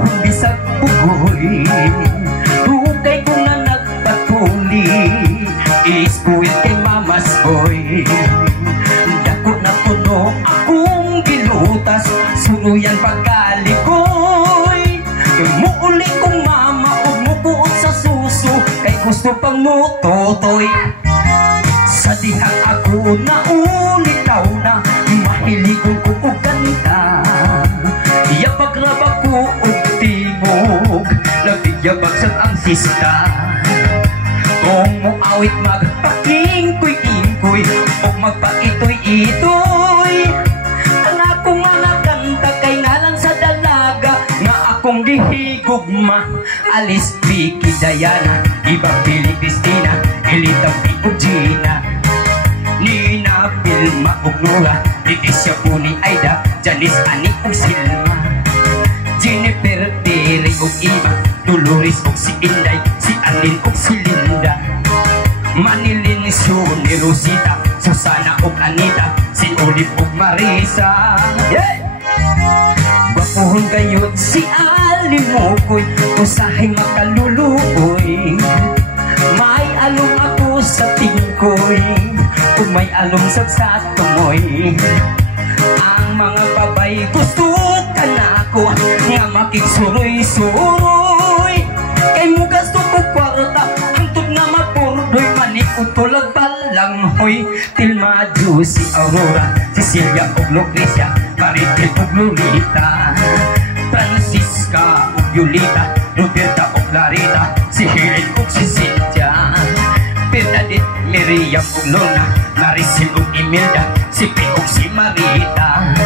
Bapuhon bisag bugoy, hukay ko nga nagpatuli, ispuit kay mamas boy. Dako na puno akong gilutas, suruyan pagkalikoy. Muuli kong mama o mukuot sa suso, kay gusto pang mutotoy. Sa dihang ako na ulitaw na, mahiligon ko o ganda. Yapagraba ko o tingog, nabiyabag sa ang sista. Kung muawit magpaking-kuy-ingkuy, o magpaitoy-itoy, ang akong mga kanta kay nalang sa dalaga, nga akong gihigugma. Alice, Vicky, Diana, Iba, Billy, Christina, Elita, Pico, Gina, Nina, Vilma, ug Nora, Leticia, Puni, Aida, Janice, Ani, ug Silma, Jennifer, Terry, ug Ima, Dolores, ug si Inday, si Alin, ug si Linda, Manilin, Suni, Rosita, Susana, ug Anita, si Olive, ug Marisa. Bapuhon kayot si Alimokoy, usahay makalulukoy. May along ako sa tingkoy, kung may along sa tumoy. Ang mga babay gusto ka na ako, nga makiksuroy-suroy. Kay mo gasto ko kwarta, hantod na mapurdoy, manikutulag balang hoy. Tilma, Juicy, Aurora, Cecilia, ug Lucrecia, Maritel, ug Lolita, Francisca, ug Violeta, Roberta, ug Clarita, si Helen, ug si Cynthia, Bernadette, Miriam, ug Lorna, Maricel, ug Imelda, si P, ug si Marita,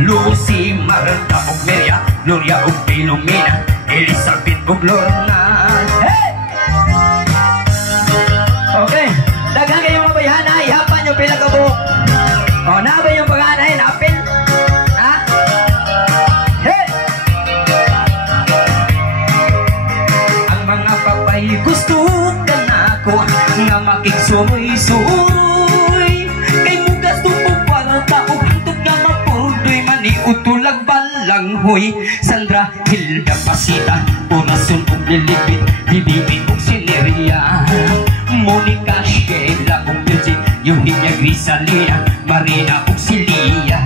Lucy, Marta, ug Maria, Gloria, ug Filomena, Elizabeth, ug Lorna. Hey! Okay, daghang kayong mabayhanay, hapan nyo pila ka buhok. O, na ba yung pag-aanay, napil? Ha? Hey! Ang mga papay gusto ka na ako, nga makiksuroy-suroy. Kay mo gasto po kwarta, o hantog na mapurdoy, maniutulag balang hoy. Sandra, Hilda, Pasita, Orason, ug Lilibit, Bibibit, ug Sineria, Monica, Sheila, ug Virgin, Eugenia, Grisalina, Marina, ug Celia,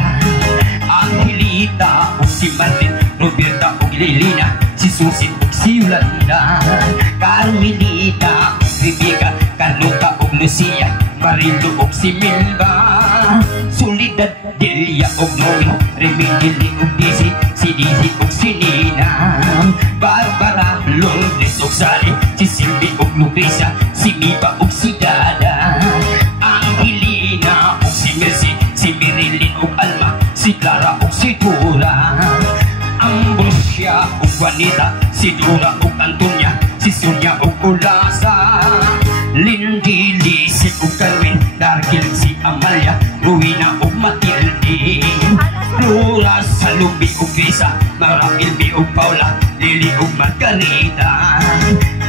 Angelita, ug si Marlene, Roberta, ug Lilina, si Susie, ug si Yolanda, Carmelita, ug Rebecca, Carlota, ug Lucia, Marilo, ug si Milba, Soledad, Delia, ug Noe, Remigili, ug Dizzy, si Dizzy, ug si Nina, Barbara, Lourdes, ug Sally, si Sylvie, ug Lucrecia, si Miba, ug si Dada, Angelina, ug si Mercy, si Marilyn, ug Alma, si Clara, ug si Dora, Ambrosia, ug Juanita, si Dora, ug Antonia, si Sonia, ug Ulasa, Lindy, Lizzie, ug Carmen, Darkil, si Amalia, Rowena, ug Matilde, Flora, Salumi, ug Grisa, Marahilmi, ug Paula, Lily, ug Margarita,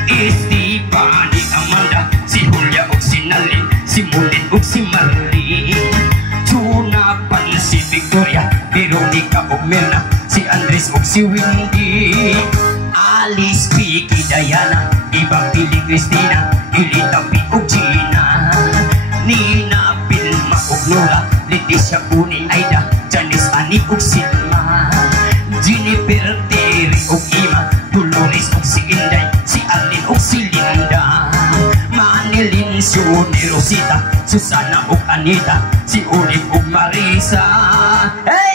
Estefany, Amanda, si Julia, ug si Nalin, si Mulin, ug si Marlene, Tuna, Pan, si Victoria, Veronica, ug Mirna, si Andres, ug si Wendy, Alice, Vicky, Diana, Iba, Billy, Christina, Elita, P, ug Gina, Nina, Vilma, ug Nora, Leticia, Puni, Aida, Janice, Ani, ug Silma, Jennifer, Terry, ug Ima, Dolores, ug si Inday, si Arlene, ug si Linda, Manilin, Suni, Rosita, Susana, ug Anita, si Olive, ug Marisa. Hey!